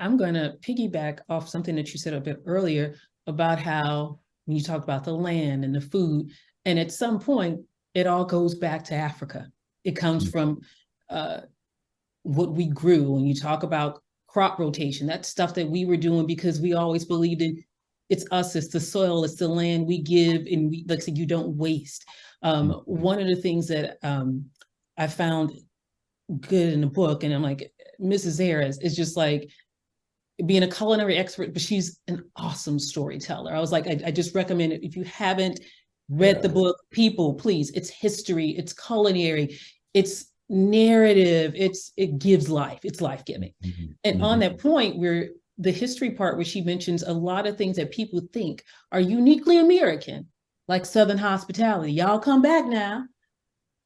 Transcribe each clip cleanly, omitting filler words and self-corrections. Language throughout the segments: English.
I'm going to piggyback off something that you said a bit earlier about how when you talk about the land and the food, and at some point, it all goes back to Africa. It comes from uh, what we grew. When you talk about crop rotation, that's stuff that we were doing because we always believed in it's us, it's the soil, it's the land we give, and we, like I said, you don't waste. One of the things that I found good in the book, and I'm like, Mrs. Harris is just like being a culinary expert, but she's an awesome storyteller. I was like, I just recommend it. If you haven't read the Yeah. book, people, please, it's history, it's culinary, it's narrative, it gives life, it's life-giving. Mhm. And on Mhm. that point, where the history part where she mentions a lot of things that people think are uniquely American, like Southern hospitality. Y'all come back now.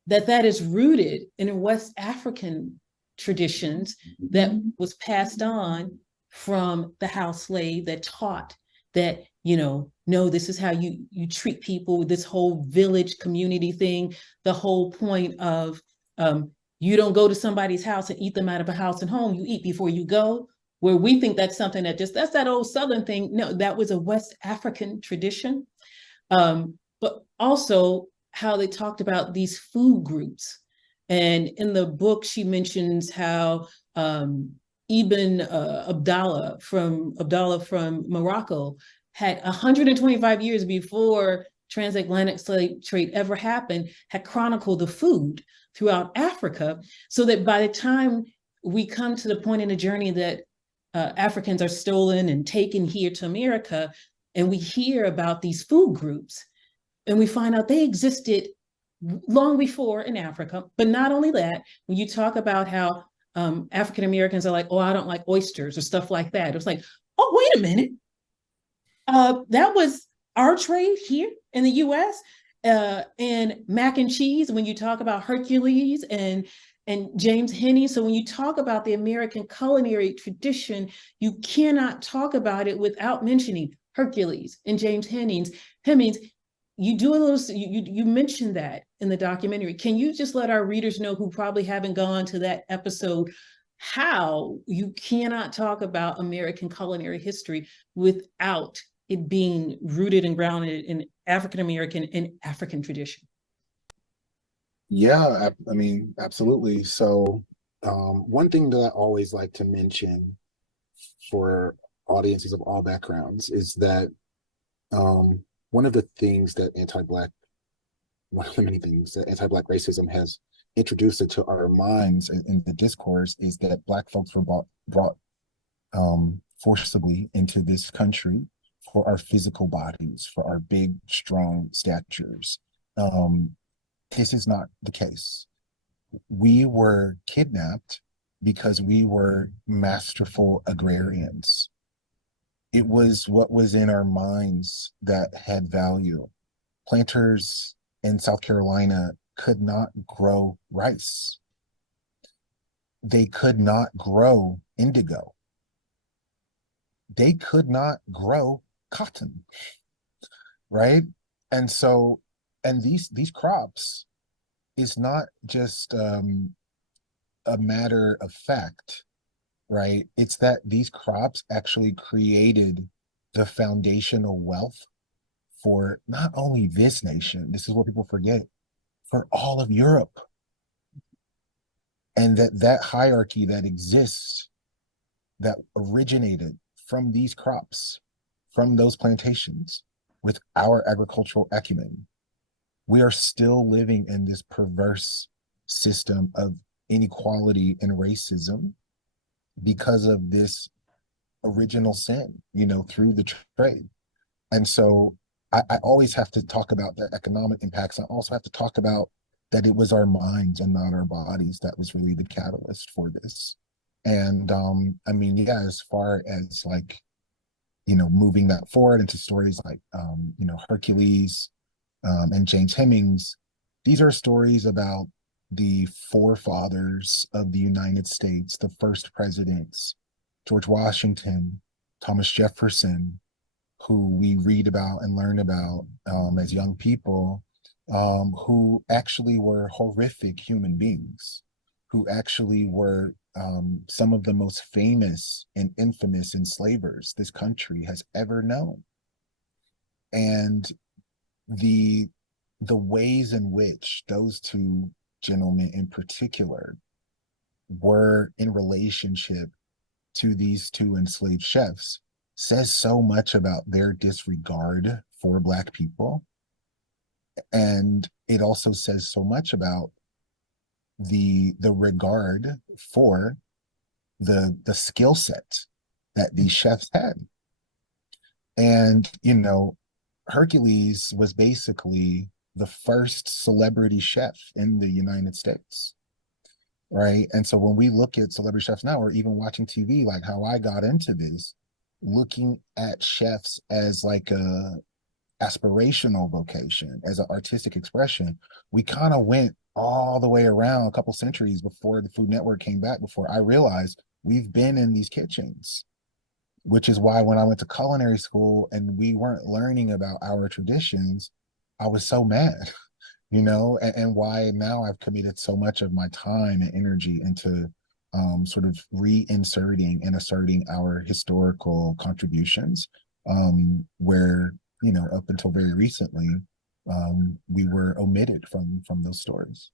That is rooted in West African traditions that was passed on from the house slave that taught that, no, this is how you treat people, this whole village community thing, the whole point of um, you don't go to somebody's house and eat them out of a house and home, you eat before you go, where we think that's something that's that old Southern thing. No, that was a West African tradition. But also how they talked about these food groups. And in the book, she mentions how Ibn Abdallah from Morocco had 125 years before transatlantic slave trade ever happened, had chronicled the food throughout Africa, so that by the time we come to the point in the journey that Africans are stolen and taken here to America, and we hear about these food groups, and we find out they existed long before in Africa. But not only that, when you talk about how African Americans are like, oh, I don't like oysters or stuff like that, it's like, oh, wait a minute, that was our trade here in the U.S. And mac and cheese. When you talk about Hercules and James Hemings, so when you talk about the American culinary tradition, you cannot talk about it without mentioning Hercules and James Hemings. You do a little. You mentioned that in the documentary. Can you just let our readers know who probably haven't gone to that episode how you cannot talk about American culinary history without it being rooted and grounded in African American and African tradition? Yeah, I mean, absolutely. So, one thing that I always like to mention for audiences of all backgrounds is that one of the things that one of the many things that anti-Black racism has introduced into our minds in the discourse is that Black folks were brought forcibly into this country for our physical bodies, for our big, strong statures. Um, this is not the case. We were kidnapped because we were masterful agrarians. It was what was in our minds that had value. Planters in South Carolina could not grow rice. They could not grow indigo. They could not grow cotton, right? And so, and these crops is not just a matter of fact, right? It's that these crops actually created the foundational wealth for not only this nation, this is what people forget, for all of Europe. And that hierarchy that exists, that originated from these crops, from those plantations, with our agricultural acumen, we are still living in this perverse system of inequality and racism because of this original sin, through the trade. And so I always have to talk about the economic impacts. I also have to talk about that it was our minds and not our bodies that was really the catalyst for this. And I mean, yeah, as far as like, moving that forward into stories like, Hercules and James Hemings, these are stories about the forefathers of the United States, the first presidents, George Washington, Thomas Jefferson, who we read about and learn about as young people, who actually were horrific human beings, who actually were some of the most famous and infamous enslavers this country has ever known. And the the ways in which those two gentlemen in particular were in relationship to these two enslaved chefs says so much about their disregard for Black people. And it also says so much about the regard for the skill set that these chefs had. And, Hercules was basically the first celebrity chef in the United States, right? And so when we look at celebrity chefs now, or even watching TV, like how I got into this, looking at chefs as like a aspirational vocation, as an artistic expression, we kind of went all the way around a couple centuries before the Food Network came back, before I realized we've been in these kitchens, which is why when I went to culinary school and we weren't learning about our traditions, I was so mad, and why now I've committed so much of my time and energy into sort of reinserting and asserting our historical contributions, where, up until very recently, we were omitted from those stories.